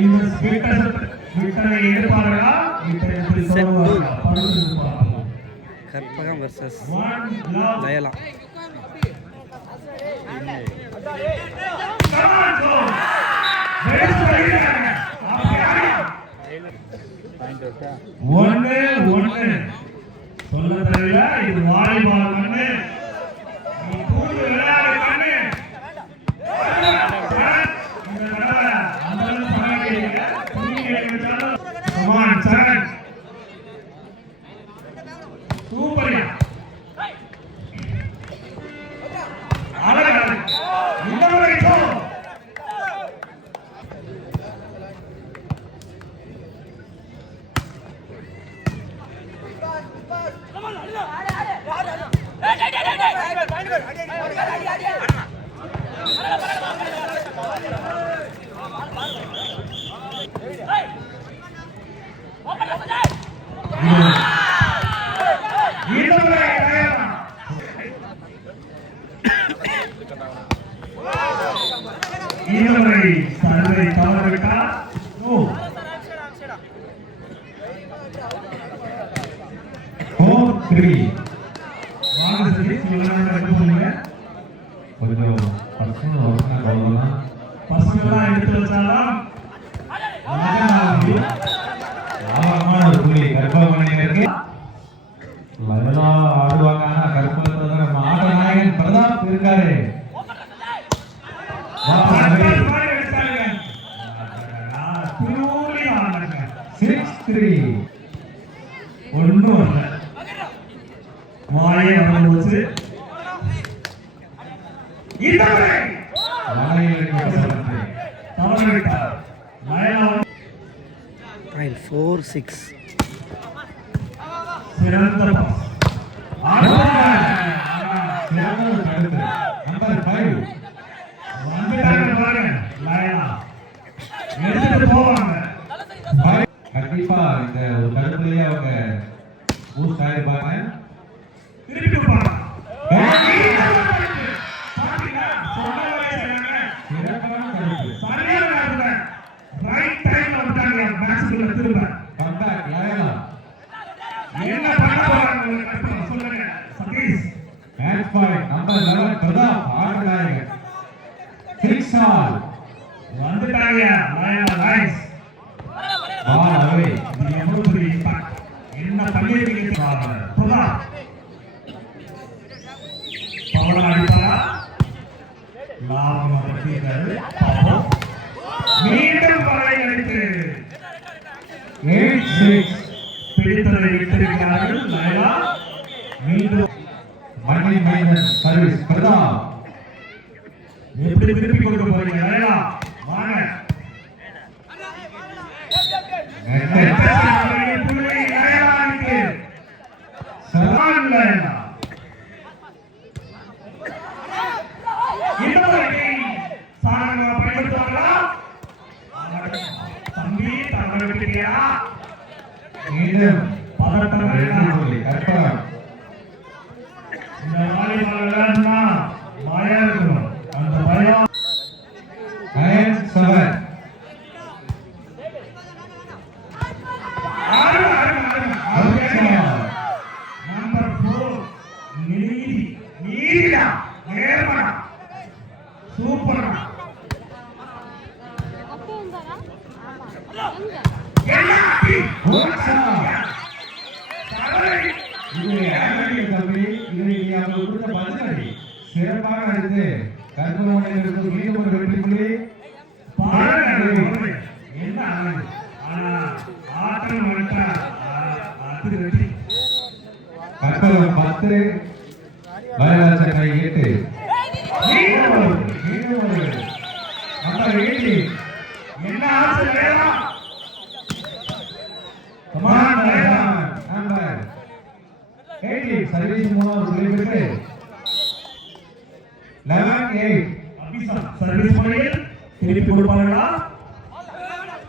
இந்த ஸ்பிட்டரை எடுப்பார்களா கற்பகம் வெர்சஸ் லயலா. ஒன்று சொல்ல தெரியல. இது வாலிபால் கண்ணு. Fine, 4-6. கண்டிப்பா இந்த ஒரு கருத்துலயே அவங்க பூஸ்ட் ஆயிருப்பாங்க. எப்படி திருப்பி கொடுக்க போறீங்க? சிறப்பாக அடித்து கர்ப்பமடைந்து மீண்டும் ஒரு வெற்றி புள்ளி. கற்பகம் 10 வரலாற்றை 8 என்ன ஆசை வேணும்? சர்வீஸ் மூலம் சொல்லிவிட்டு 11-8 அபிஷாக் சர்வீஸ் முறையில் திருப்பி கொடுப்பார்களா?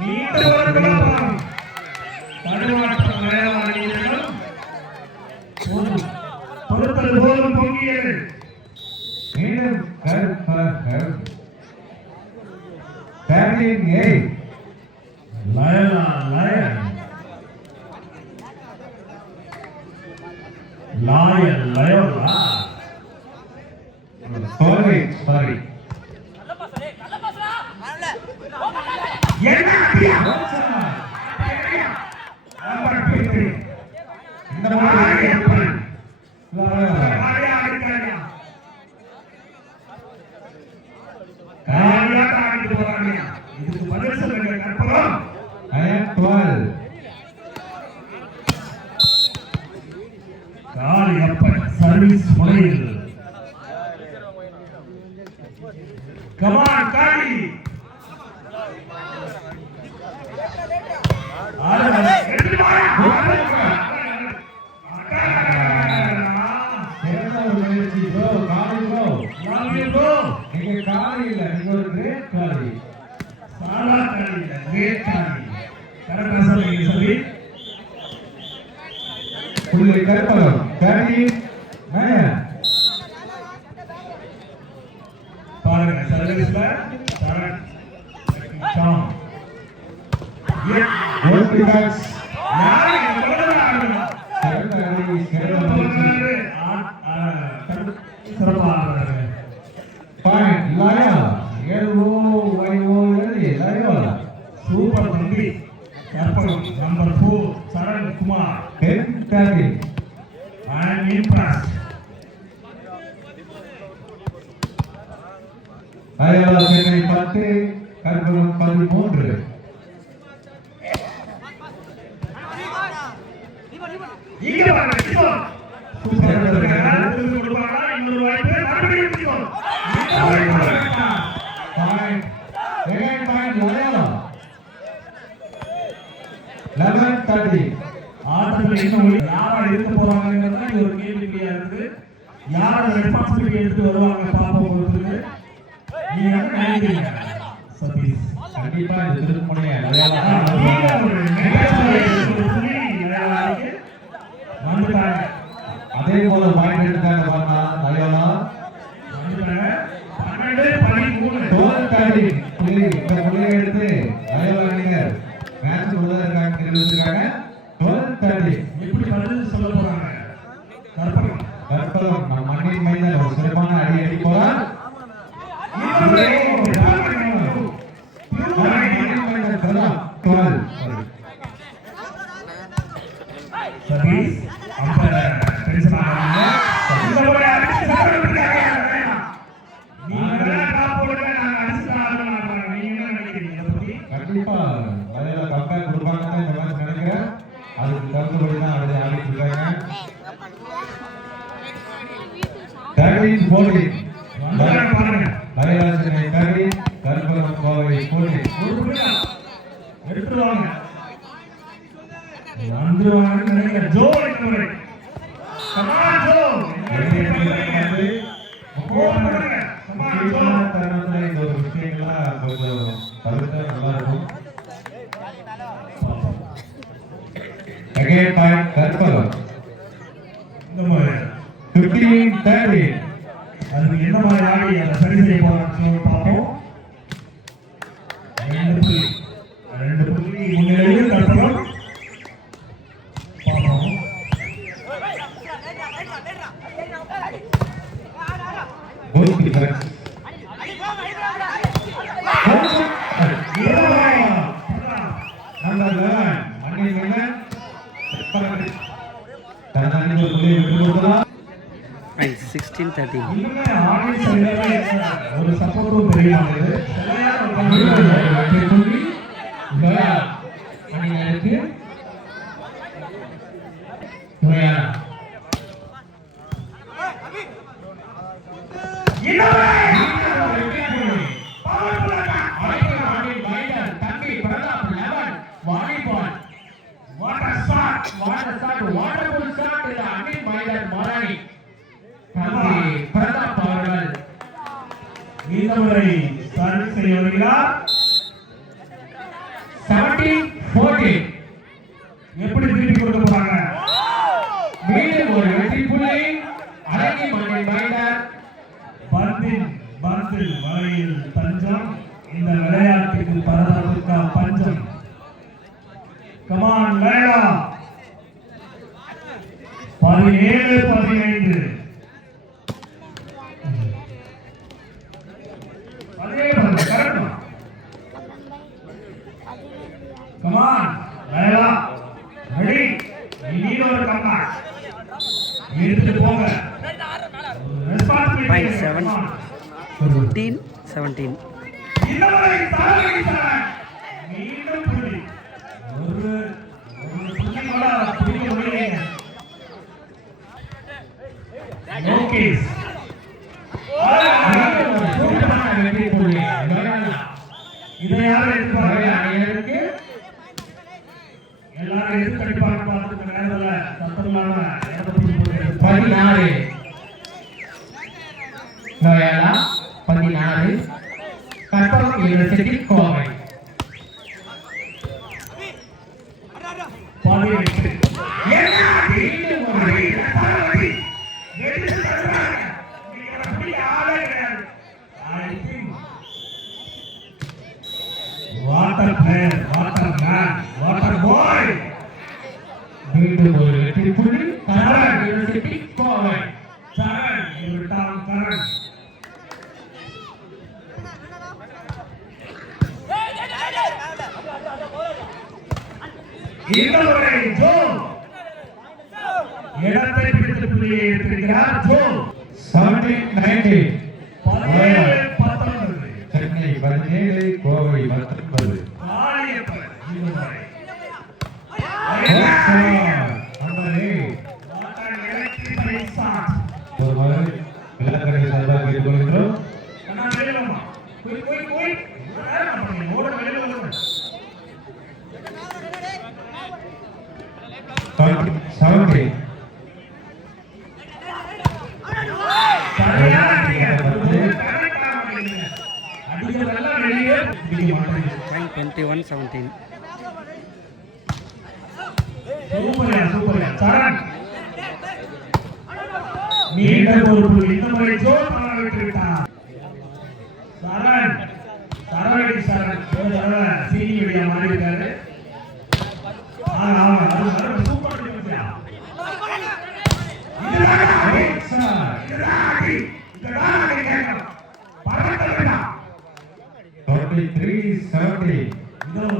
நீண்ட வருகிறார்கள் தடுமாற்ற விளையாடுகிறார்கள். பொறுத்தல் போலும் பொங்கியது. மீண்டும் கருப்பர் 13-8. Loyola. Sorry. என்ன இந்த மாதிரி இதுக்கு பதில் சொல்லுங்க Karpagam. I am 12. Kaliyappan service முறையில் கமான் காளி சிறந்த ஒரு முயற்சி bro. காளி bro. நீங்க காளி இல்ல, நீங்க ஒரு great காளி. சாலா காளி கிரேட் காளி. கரெக்டா சொல்றீங்க சொல்லி புள்ளி கற்பகம் 13-9. பாருங்க சர்வீஸ்ல சரண் சாம் Gold backs. யாரு எவ்வளவு ஆடுறா சிறந்த அணி, சிறந்த முயற்சி. சிறப்பாக Point. Laya. Loyola. சூப்பர் தம்பி Karpagam number 4 Saran Kumar 10-13. I am impressed. Loyola Chennai 10, Karpagam 13. இங்க வாங்க கிஷோர். சூப்பர் திருப்பி கொடுப்பாங்க. இன்னொரு வாய்ப்பு மறுபடியும் Kishore. Point. Second point Loyola. 11-13. ஆட்டத்துல இன்னும் யாரா இருக்க போறாங்கங்கிறது தான் ஒரு கேள்விக்குறியா இருக்குது. யார் ரெஸ்பான்சிபிலிட்டி எடுத்து வருவாங்க பாப்போம் ஒருத்தருக்கு. நீங்க என்ன நினைக்கிறீங்க சதீஷ்? கண்டிப்பா இந்த திருப்புமுனையை Loyola நீங்க ஒரு நெகட்டிவ் ஒரு புள்ளி விளையாடுறதுக்கு வந்துட்டாங்க. அதே போல பாயிண்ட் எடுத்தாங்க பாருங்க Loyola. வந்துட்டாங்க. 12-13 12-13. புள்ளி இந்த புள்ளியை எடுத்து Loyola அணியினர் மேட்ச் உள்ளதற்காக தெரிவிச்சிருக்காங்க. 12-13. எப்படி பதில் சொல்ல போறாங்க கற்பகம்? கற்பகம் நம் மண்ணின் மைந்தன் ஒரு சிறப்பான அடி அடி போறார். மண்ணின் மைந்தன் பிரதாப் 12. சதீஷ் அம்பர் டென்ஷன் ஆகாதீங்க. இந்த முறை அடிச்சு சாப்பிட்டுட்டாங்க. நீங்க டாப் போடுங்க, நாங்க அடிச்சு ஆடுறோம். நீங்க என்ன நினைக்கிறீங்க இதை பத்தி? கண்டிப்பா Loyola கம்பேக் கொடுப்பாங்கன்னு இந்த மேட்ச் நினைக்கிறேன். அதுக்கு தகுந்தபடி தான் அதை ஆடிட்டு இருக்காங்க. 13-14. வந்தாங்க பாருங்க. Loyola சென்னை 13, கற்பகம் கோவை 14. ஒரு புள்ளி எடுத்துருவாங்க. வந்துருவாங்கன்னு நினைக்கிறேன். ஜோ இந்த முறை. Come on Joe. கோல் பண்ணுங்க. Come on Joe. முக்கியமான தருணத்துல இந்த ஒரு விஷயங்கள்லாம் கொஞ்சம் தவிர்த்தா நல்லா இருக்கும். Again point கற்பகம் இந்த முறை 15-13. அதுக்கு என்ன மாதிரி ஆடி அதை சரி செய்ய போறாங்க பார்ப்போம். 2 புள்ளி முன்னிலையில் கற்பகம். பார்ப்போம். Good defense. Number 11 மண்ணின் மைந்தன் தனது அணிக்கு ஒரு புள்ளியை விட்டுக் கொடுக்கலாம். Right, 16-13. இன்னுமே ஆடியன்ஸ் சைடுல ஒரு சப்போர்ட்டும் தெரியுமா இது? சரியான ஒரு பங்கு. புள்ளி Loyola அணியினருக்கு Loyola. இந்த முறை சர்வீஸ் செய்ய வருகிறார். 17-14. எப்படி திருப்பி கொடுக்க போறாங்க? மீண்டும் ஒரு வெற்றி புள்ளி அழகி மண்ணின் மைந்தன் பந்தில் வலையில் தஞ்சம். இந்த விளையாட்டுக்கு come on Laila 17-15 come on Laila ready நீங்க ஒரு கமான் எடுத்து போங்க Point 7. 15-17. இன்னொரு தாரகை சார் மீண்டும் புள்ளி ஒரு புள்ளி கூட புள்ளி முடியல ஓகே இதை யாரும் எதிர்பார்க்க எல்லாரும் எதிர்பார்க்க பார்த்துட்டு நேரத்துல சத்தமாக 16 நோயாலா 16 Karpagam university Kovai 18 water player water man water boy மீண்டும் ஒரு வெற்றி புள்ளி கற்பகம் யூனிவர்சிட்டி கோவை சரண் இவர்தான் கரண் இன்னொரு ஜோ இடத்தை பிடித்து புள்ளியை எடுத்திருக்கிறார் ஜோ 17-19 17-19 சென்னை 17 கோவை 19 காளியப்பன் இதுவரை வாட்டர் எலக்ட்ரிஃபை ஷாட் ஒரு மாதிரி விளக்கடை சார்பாக கேட்டுக்கொள்கிறோம் அண்ணா வெளியிலமா போய் ஓட வெளியில ஓட 17 சரியான அடிக்கிறதெல்லாம் வெளியே பிடிக்க மாட்டேங்குது Point 21-17. சூப்பர் சரண் மீண்டும் ஒரு புள்ளி இந்த முறை ஜோர் தவற விட்டுவிட்டார் சரண் ஒரு தடவை சீனி வெளியா மாறி இருக்காரு சூப்பர்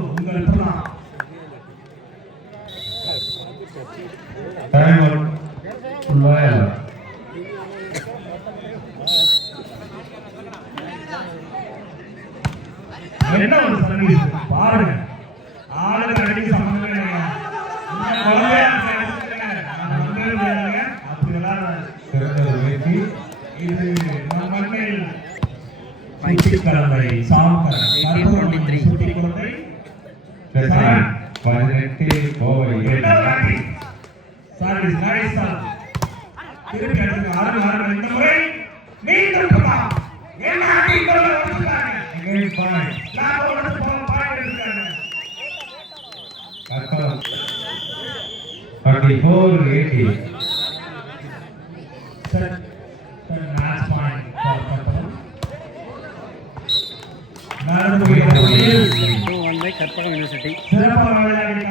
உங்கள் தான் டைம் அவுட் லோயலா என்ன ஒரு சர்வீஸ் பாருங்க ஆளுங்க அடிக்க சம்பந்தமே இல்லைங்க அப்படியெல்லாம் சிறந்த ஒரு வெற்றி இது நம்ம மண்ணில் கலவை சாமக்கரை 18-23. சுட்டி குழந்தை 18 கோவை சர்வீஸ் நைஸ் சார் திருப்பி அடுத்து ஆறு இந்த முறை மீண்டும் பக்கம் என்ன அடிக்கல வந்துட்டாங்க Again point. லாபம் வந்து பாயிண்ட் எடுத்துட்டாங்க கற்பகம் 34-18 சார் லாஸ்ட் பாயிண்ட் நடந்து போய் 2-1 by Karpagam University. சிறப்பாக விளையாடி